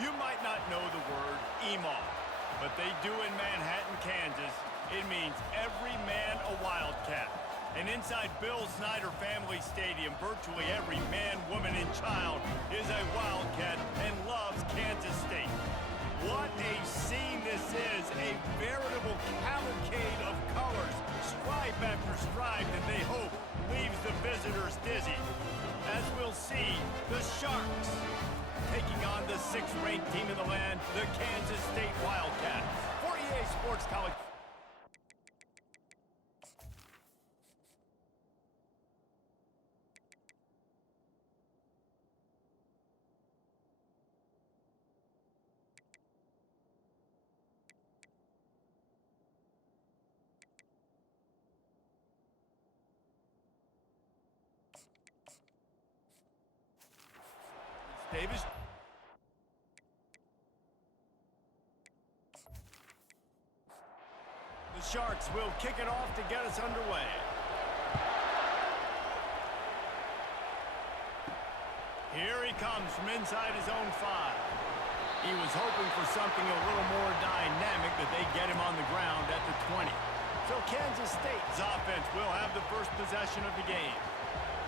You might not know the word EMAW, but they do in Manhattan, Kansas. It means every man a Wildcat. And inside Bill Snyder Family Stadium, virtually every man, woman, and child is a Wildcat and loves Kansas State. What a scene this is, a veritable cavalcade of colors, stripe after stripe that they hope leaves the visitors dizzy. As we'll see, the Sharks taking on the 6th-ranked team in the land, the Kansas State Wildcats. For EA Sports College. Davis. The Sharks will kick it off to get us underway. Here he comes from inside his own 5. He was hoping for something a little more dynamic, but they get him on the ground at the 20. So Kansas State's offense will have the first possession of the game.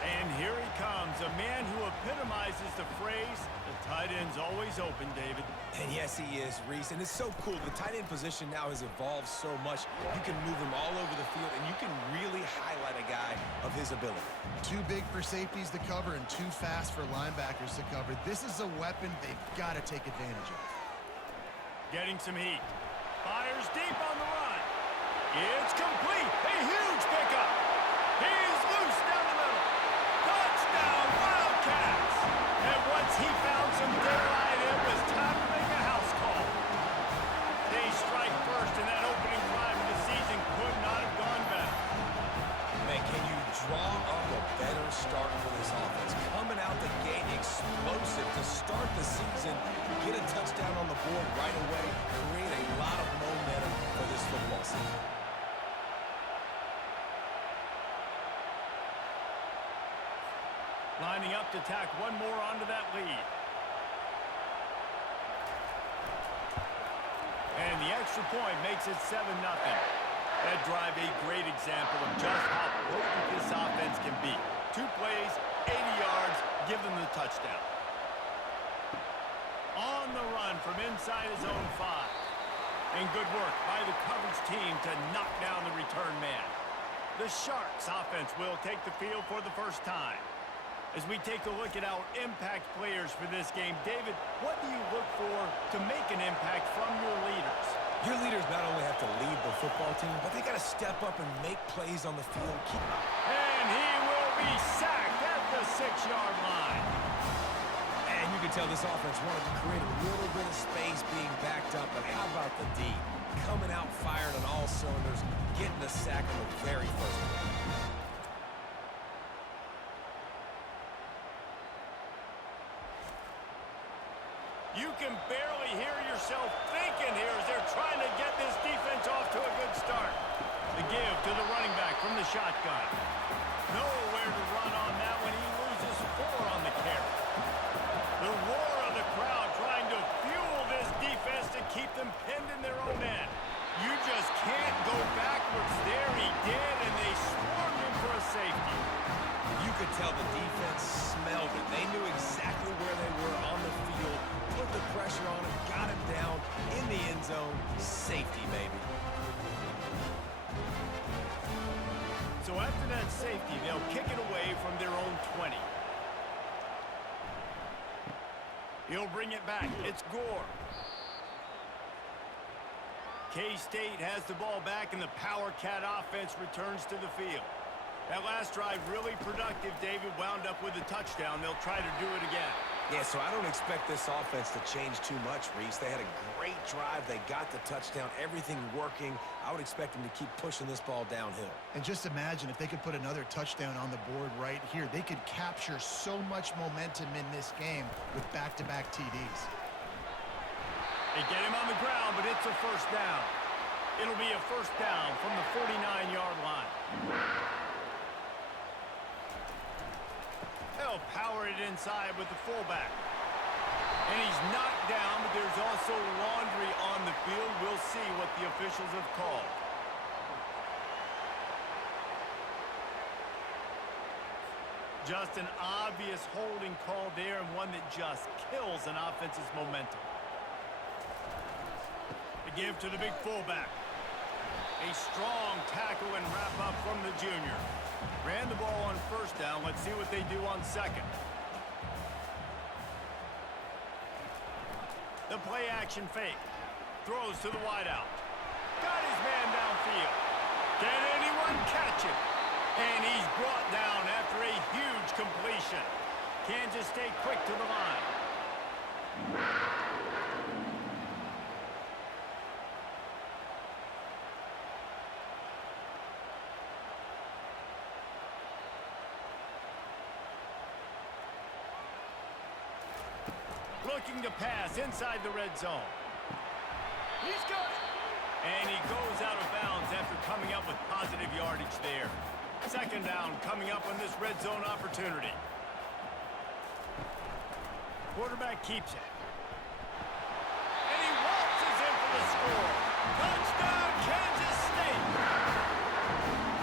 And here he comes, a man who epitomizes the phrase, the tight end's always open, David. And yes, he is, Reese. And it's so cool. The tight end position now has evolved so much. You can move him all over the field, and you can really highlight a guy of his ability. Too big for safeties to cover and too fast for linebackers to cover. This is a weapon they've got to take advantage of. Getting some heat. Fires deep on the run. It's complete. A huge pickup. He's loose down the middle. Touchdown, Wildcats! And once he found some daylight, it was time to make a house call. They strike first, and that opening drive of the season could not have gone better. Man, can you draw up a better start for this offense? Coming out the gate explosive to start the season, get a touchdown on the board right away, create a lot of momentum for this football season. Lining up to tack one more onto that lead. And the extra point makes it 7-0. That drive a great example of just how potent this offense can be. 2 plays, 80 yards, give them the touchdown. On the run from inside his own 5. And good work by the coverage team to knock down the return man. The Sharks offense will take the field for the first time. As we take a look at our impact players for this game, David, what do you look for to make an impact from your leaders? Your leaders not only have to lead the football team, but they got to step up and make plays on the field. And he will be sacked at the 6-yard line. And you can tell this offense wanted to create a little bit of space being backed up, but how about the D? Coming out fired on all cylinders, getting a sack on the very first one. You can barely hear yourself thinking here as they're trying to get this defense off to a good start. The give to the running back from the shotgun. Nowhere to run on that one. He loses 4 on the carry. The roar of the crowd trying to fuel this defense to keep them pinned in their own end. You just can't go backwards there. He did, and they swarmed him for a safety. You could tell the defense smelled it. They knew exactly where they were on the field, put the pressure on him, got him down in the end zone. Safety, baby. So after that safety, they'll kick it away from their own 20. He'll bring it back. It's Gore. K-State has the ball back, and the Power Cat offense returns to the field. That last drive really productive. David wound up with a touchdown. They'll try to do it again. Yeah, so I don't expect this offense to change too much, Reese. They had a great drive. They got the touchdown, everything working. I would expect them to keep pushing this ball downhill. And just imagine if they could put another touchdown on the board right here. They could capture so much momentum in this game with back-to-back TDs. They get him on the ground, but it's a first down. It'll be a first down from the 49-yard line. They'll power it inside with the fullback. And he's knocked down, but there's also laundry on the field. We'll see what the officials have called. Just an obvious holding call there, and one that just kills an offense's momentum. The give to the big fullback. A strong tackle and wrap-up from the junior. Ran the ball on first down. Let's see what they do on second. The play-action fake. Throws to the wideout. Got his man downfield. Can anyone catch it? And he's brought down after a huge completion. Kansas State quick to the line. Looking to pass inside the red zone. He's got it. And he goes out of bounds after coming up with positive yardage there. Second down coming up on this red zone opportunity. Quarterback keeps it. And he waltzes in for the score. Touchdown, Kansas State.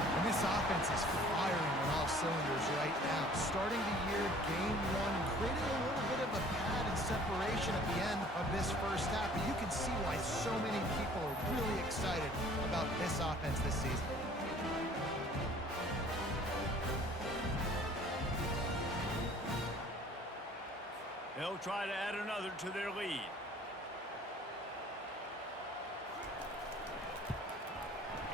And this offense is firing on all cylinders right now. Starting the year, game one, creating a little bit of a pad and separation at the end of this first half. But you can see why so many people are really excited about this offense this season. They'll try to add another to their lead.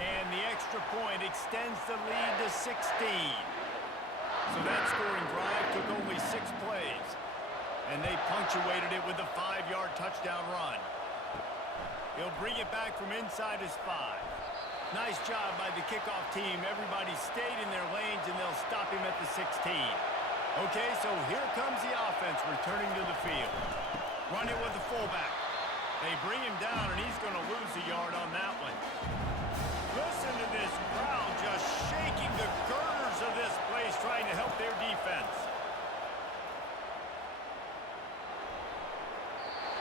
And the extra point extends the lead to 16. So that scoring drive took only 6 plays. And they punctuated it with a 5-yard touchdown run. He'll bring it back from inside his 5. Nice job by the kickoff team. Everybody stayed in their lanes, and they'll stop him at the 16. Okay, so here comes the offense returning to the field. Run it with the fullback. They bring him down, and he's going to lose a yard on that one. Listen to this crowd just shaking the girders of this place, trying to help their defense.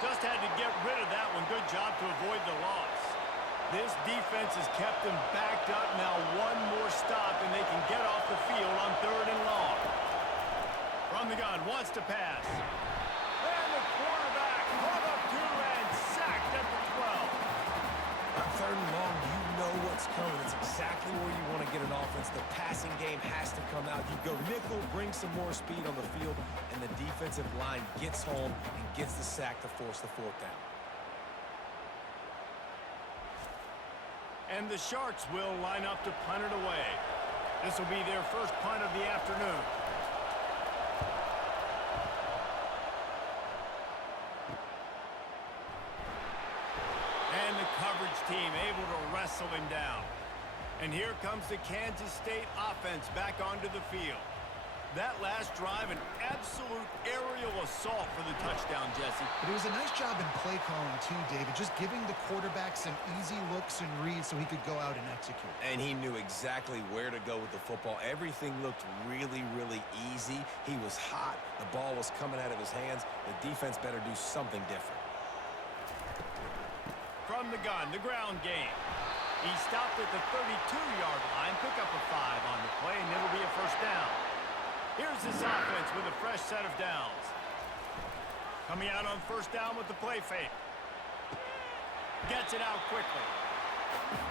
Just had to get rid of that one. Good job to avoid the loss. This defense has kept them backed up. Now one more stop, and they can get off the field on 3rd and long. From the gun, wants to pass. And the quarterback brought up 2 and sacked at the 12. On 3rd and long, you know what's coming. It's exactly where you want to get an offense. The passing game has to come out. You go nickel, bring some more speed on the field, and the defensive line gets home and gets the sack to force the 4th down. And the Sharks will line up to punt it away. This will be their first punt of the afternoon. And the coverage team able to wrestle him down. And here comes the Kansas State offense back onto the field. That last drive, an absolute aerial assault for the touchdown, Jesse. But it was a nice job in play calling too, David, just giving the quarterback some easy looks and reads so he could go out and execute. And he knew exactly where to go with the football. Everything looked really, really easy. He was hot. The ball was coming out of his hands. The defense better do something different. From the gun, the ground game. He stopped at the 32-yard line, pick up a 5 on the play, and it'll be a first down. Here's this offense with a fresh set of downs. Coming out on first down with the play fake. Gets it out quickly.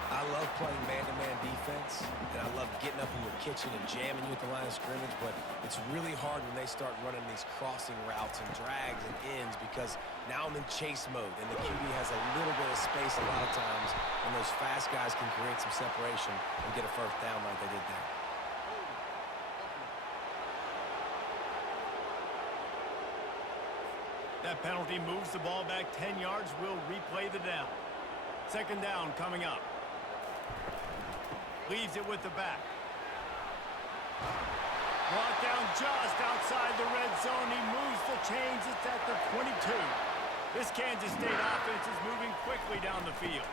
I love playing man-to-man defense, and I love getting up in your kitchen and jamming you at the line of scrimmage, but it's really hard when they start running these crossing routes and drags and ends because now I'm in chase mode, and the QB has a little bit of space a lot of times, and those fast guys can create some separation and get a first down like they did there. That penalty moves the ball back 10 yards. We'll replay the down. Second down coming up. Leaves it with the back. Brought down just outside the red zone. He moves the chains. It's at the 22. This Kansas State offense is moving quickly down the field.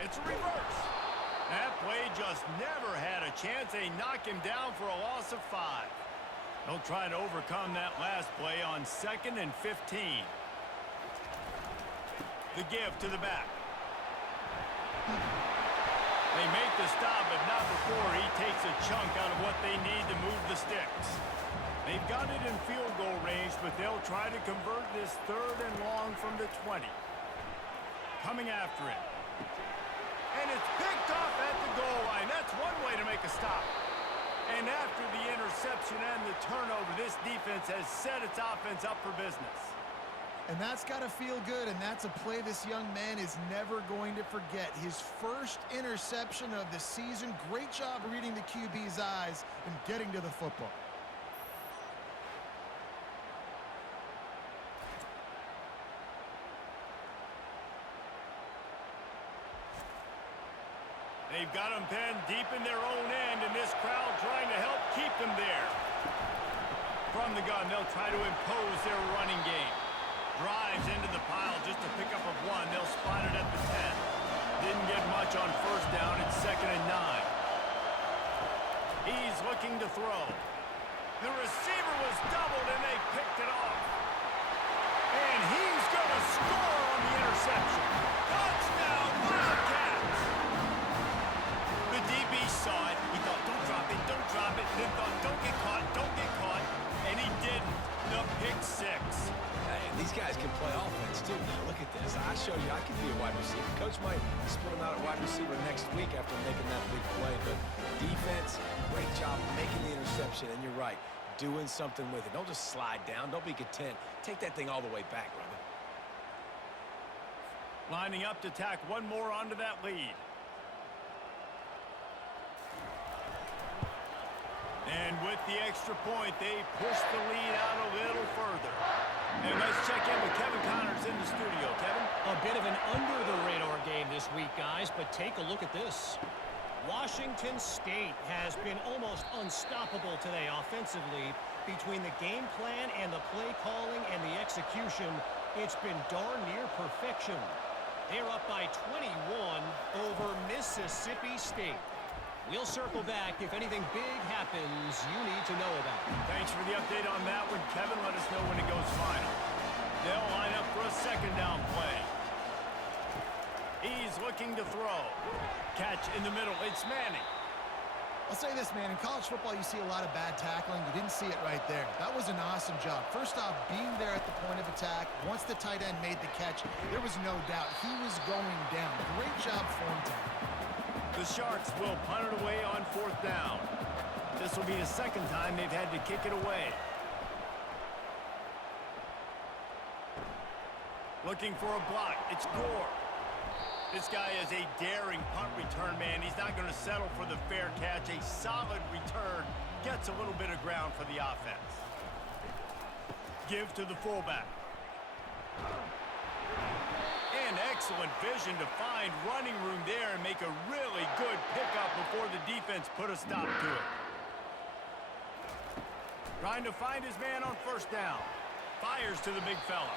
It's a reverse. That play just never had a chance. They knock him down for a loss of 5. They'll try to overcome that last play on 2nd and 15. The give to the back. They make the stop, but not before he takes a chunk out of what they need to move the sticks. They've got it in field goal range, but they'll try to convert this 3rd and long from the 20. Coming after it. And it's picked off at the goal line. That's one way to make a stop. And after the interception and the turnover, this defense has set its offense up for business. And that's got to feel good, and that's a play this young man is never going to forget. His first interception of the season. Great job reading the QB's eyes and getting to the football. They've got them pinned deep in their own end, and this crowd trying to help keep them there. From the gun, they'll try to impose their running game. Drives into the pile just to pick up a 1. They'll spot it at the 10. Didn't get much on 1st down. It's 2nd and 9. He's looking to throw. The receiver was doubled, and they picked it off. And he's going to score on the interception. Touchdown, Wildcats! The DB saw it. He thought, don't drop it, don't drop it. Then thought, don't get caught, don't get caught. And he didn't. The pick 6. These guys can play offense, too. Now, look at this. I showed you I can be a wide receiver. Coach might split him out at wide receiver next week after making that big play. But defense, great job making the interception. And you're right, doing something with it. Don't just slide down. Don't be content. Take that thing all the way back, brother. Lining up to tack one more onto that lead. And with the extra point, they push the lead out a little further. And let's check in with Kevin Connors in the studio. Kevin? A bit of an under-the-radar game this week, guys, but take a look at this. Washington State has been almost unstoppable today offensively. Between the game plan and the play calling and the execution, it's been darn near perfection. They're up by 21 over Mississippi State. We'll circle back. If anything big happens, you need to know about it. Thanks for the update on that one, Kevin. Let us know when it goes final. They'll line up for a 2nd down play. He's looking to throw. Catch in the middle. It's Manning. I'll say this, man. In college football, you see a lot of bad tackling. You didn't see it right there. That was an awesome job. First off, being there at the point of attack. Once the tight end made the catch, there was no doubt he was going down. Great job form tackling. The Sharks will punt it away on 4th down. This will be the 2nd time they've had to kick it away. Looking for a block. It's Gore. This guy is a daring punt return man. He's not going to settle for the fair catch. A solid return. Gets a little bit of ground for the offense. Give to the fullback. And excellent vision to find running room there and make a really good pickup before the defense put a stop to it. Trying to find his man on 1st down. Fires to the big fella.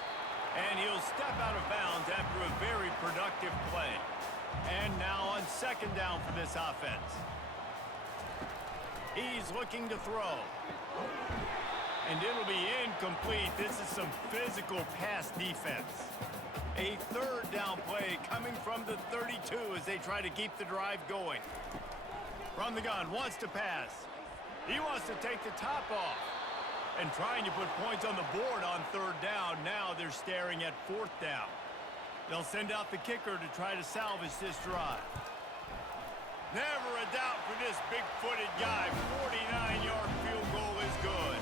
And he'll step out of bounds after a very productive play. And now on 2nd down for this offense. He's looking to throw. And it'll be incomplete. This is some physical pass defense. A 3rd down play coming from the 32 as they try to keep the drive going. From the gun, wants to pass. He wants to take the top off. And trying to put points on the board on 3rd down. Now they're staring at 4th down. They'll send out the kicker to try to salvage this drive. Never a doubt for this big-footed guy. 49-yard field goal is good.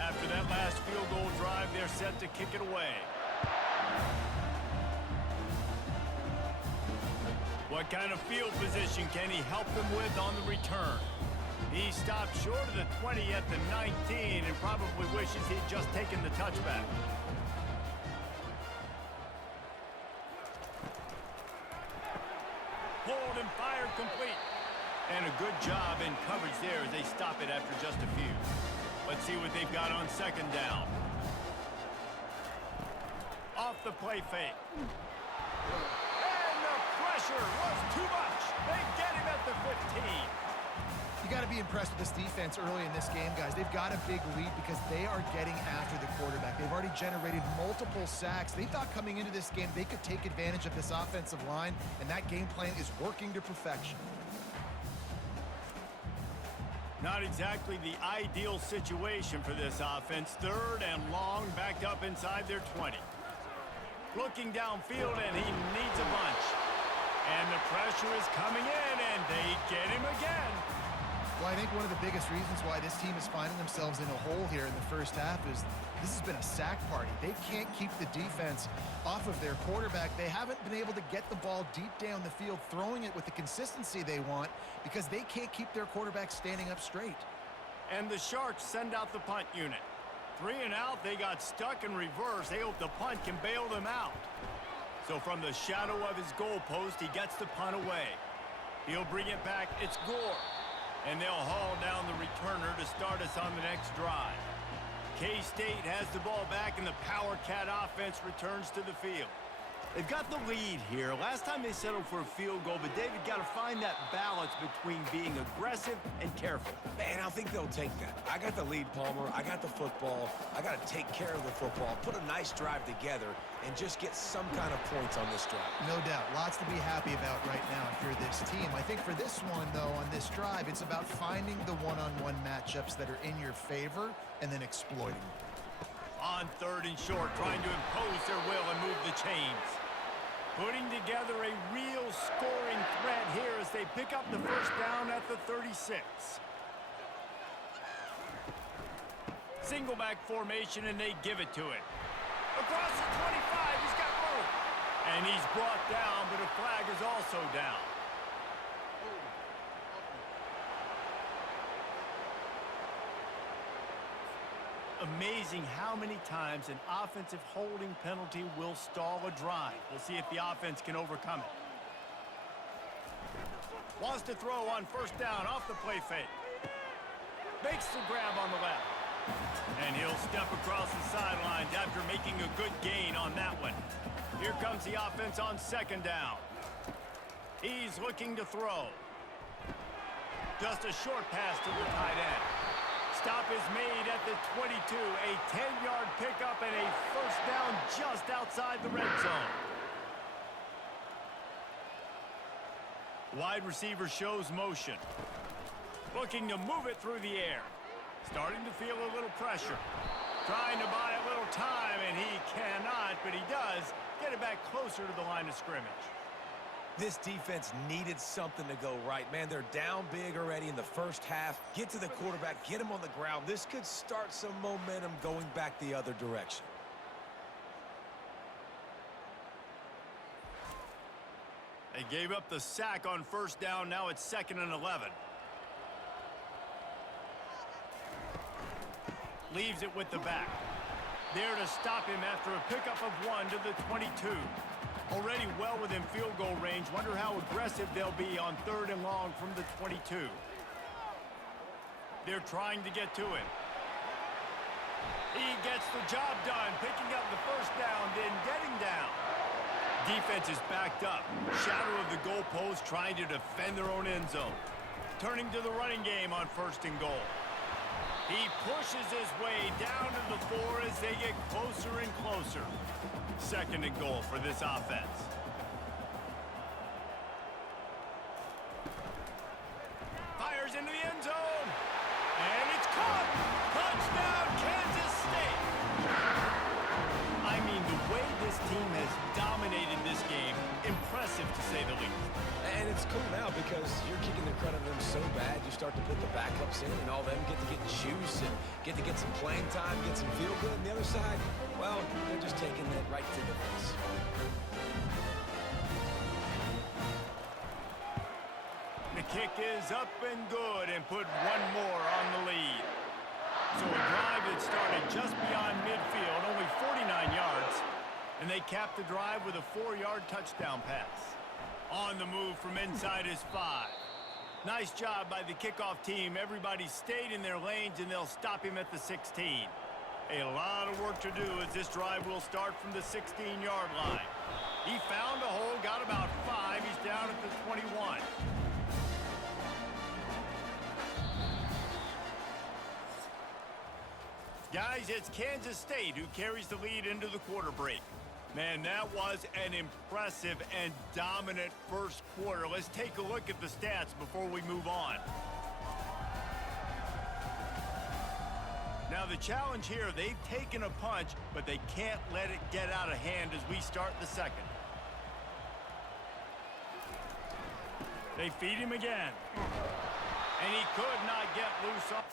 After that last field goal drive, they're set to kick it away. What kind of field position can he help them with on the return? He stopped short of the 20 at the 19 and probably wishes he'd just taken the touchback. Pulled and fired complete. And a good job in coverage there as they stop it after just a few. Let's see what they've got on second down. Off the play fake. And the pressure was too much. They get him at the 15. You got to be impressed with this defense early in this game, guys. They've got a big lead because they are getting after the quarterback. They've already generated multiple sacks. They thought coming into this game they could take advantage of this offensive line, and that game plan is working to perfection. Not exactly the ideal situation for this offense. Third and long, backed up inside their 20. Looking downfield, and he needs a bunch. And the pressure is coming in, and they get him again. Well, I think one of the biggest reasons why this team is finding themselves in a hole here in the first half is this has been a sack party. They can't keep the defense off of their quarterback. They haven't been able to get the ball deep down the field, throwing it with the consistency they want because they can't keep their quarterback standing up straight. And the Sharks send out the punt unit. 3 and out, they got stuck in reverse. They hope the punt can bail them out. So from the shadow of his goalpost, he gets the punt away. He'll bring it back. It's Gore. And they'll haul down the returner to start us on the next drive. K-State has the ball back, and the Power Cat offense returns to the field. They've got the lead here. Last time they settled for a field goal, but David got to find that balance between being aggressive and careful. Man, I think they'll take that. I got the lead, Palmer. I got the football. I got to take care of the football, put a nice drive together, and just get some kind of points on this drive. No doubt. Lots to be happy about right now if you're this team. I think for this one, though, on this drive, it's about finding the one-on-one matchups that are in your favor and then exploiting them. On third and short, trying to impose their will and move the chains. Putting together a real scoring threat here as they pick up the first down at the 36. Single back formation, and they give it to it. Across the 25, he's got room. And he's brought down, but a flag is also down. Amazing how many times an offensive holding penalty will stall a drive. We'll see if the offense can overcome it. Wants to throw on first down off the play fake. Makes the grab on the left. And he'll step across the sidelines after making a good gain on that one. Here comes the offense on second down. He's looking to throw. Just a short pass to the tight end. Stop is made at the 22. A 10-yard pickup and a first down just outside the red zone. Wide receiver shows motion. Looking to move it through the air. Starting to feel a little pressure. Trying to buy a little time, and he cannot, but he does get it back closer to the line of scrimmage. This defense needed something to go right. Man, they're down big already in the first half. Get to the quarterback, get him on the ground. This could start some momentum going back the other direction. They gave up the sack on first down. Now it's 2nd and 11. Leaves it with the back. There to stop him after a pickup of 1 to the 22. Already well within field goal range. Wonder how aggressive they'll be on 3rd and long from the 22. They're trying to get to him. He gets the job done, picking up the first down, then getting down. Defense is backed up. Shadow of the goalpost, trying to defend their own end zone. Turning to the running game on 1st and goal. He pushes his way down to the 4 as they get closer and closer. 2nd and goal for this offense. Fires into the end zone. And it's caught. Touchdown, Kansas State. I mean, the way this team has dominated this game, impressive to say the least. And it's cool now because you're kicking the credit of them so bad, you start to put the backups in, and all them get to get juice and get to get some playing time, get some feel good. And the other side, well, they're just taking it right to the face. The kick is up and good and put one more on the lead. So a drive that started just beyond midfield, only 49 yards, and they capped the drive with a 4-yard touchdown pass. On the move from inside his 5. Nice job by the kickoff team. Everybody stayed in their lanes, and they'll stop him at the 16. A lot of work to do as this drive will start from the 16-yard line. He found a hole, got about 5. He's down at the 21. Guys, it's Kansas State who carries the lead into the quarter break. Man, that was an impressive and dominant first quarter. Let's take a look at the stats before we move on. Now, the challenge here, they've taken a punch, but they can't let it get out of hand as we start the second. They feed him again. And he could not get loose up.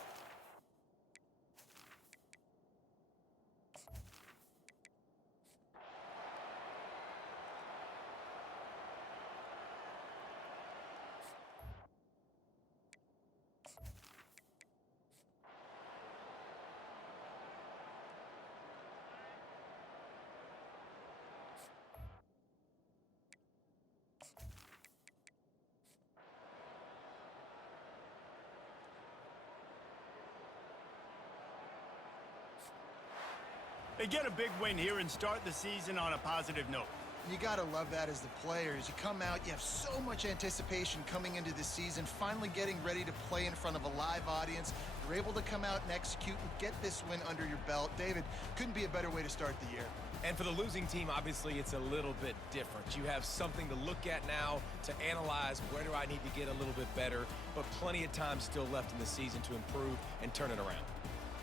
They get a big win here and start the season on a positive note. You got to love that as the players. You come out, you have so much anticipation coming into the season, finally getting ready to play in front of a live audience. You're able to come out and execute and get this win under your belt. David, couldn't be a better way to start the year. And for the losing team, obviously, it's a little bit different. You have something to look at now to analyze where do I need to get a little bit better, but plenty of time still left in the season to improve and turn it around.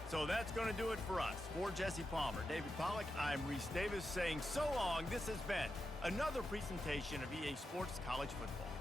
So that's going to do it for us. For Jesse Palmer, David Pollack, I'm Reese Davis saying so long. This has been another presentation of EA Sports College Football.